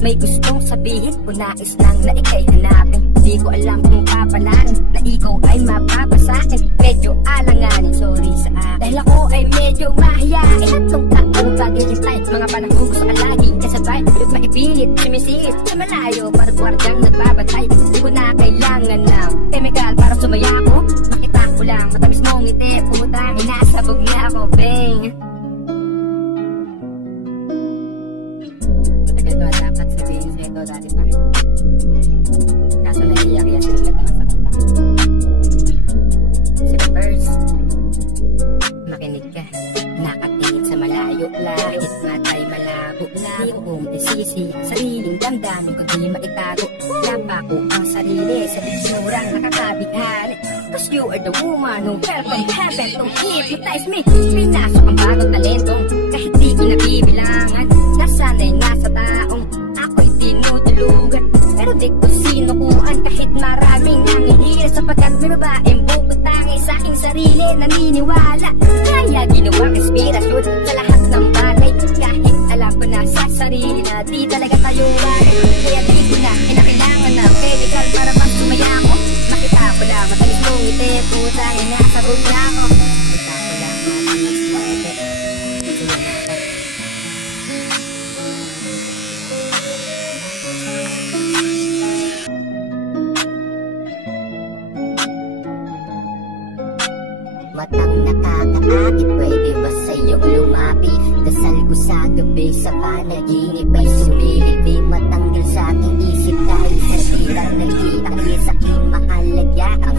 May gustong sabihin o nais nang na ika'y hanapin. Di ko alam kung papalain na ikaw ay mapapasakin. Medyo alanganin, sorry sa akin, dahil ako ay medyo mahiyain. At kung taong pag-ihintay, mga panahon ko sa lagi kasabay, ulit maipilit, sumisingit sa malayo, para gwardyang nagbabantay. Di ko na kailangan ng chemical para sumaya ko. Makita ko lang matamis mong ngiti, putang inasabog na ako, bang. Dapat sabihin sa ito dati pa rin. Kaso naiiyak-iyak sila naman sa kanta. Sila first, makinig ka. Nakatingin sa malayo, lahit matay malabo. Di ko isisi ang sariling damdamin ko di maitago. Lapa ko ang sarili sa bitsurang nakakabighani. Cause you are the woman who fell from heaven to hypnotize me. Pinasok ang bagong talentong kahit di kinabibilangan. Nasanay nga sa taong ako'y tinutulugan. Pero di ko sinukuan kahit maraming nangihira, sapagkat may babaeng bukod tangi sa aking sarili naniniwala. Kaya ginawang inspirasyon sa lahat ng bagay, kahit alam ko na sa sarili na di talaga tayo bagay. Kaya di ko na kinakailangan ng chemical para mas sumaya ko. Makita ko lang matalis mong ngiti, putang ina sa bugla ko. Makita ko lang matalis mong ngiti. Matang nakakaakit, pwede ba sa'yong lumapit? Dasal ko sa gabi sa panaginip ay sumilip. Di matanggal sa aking isip dahil sa tirang nag-iakit sa aking mahalagya. Ang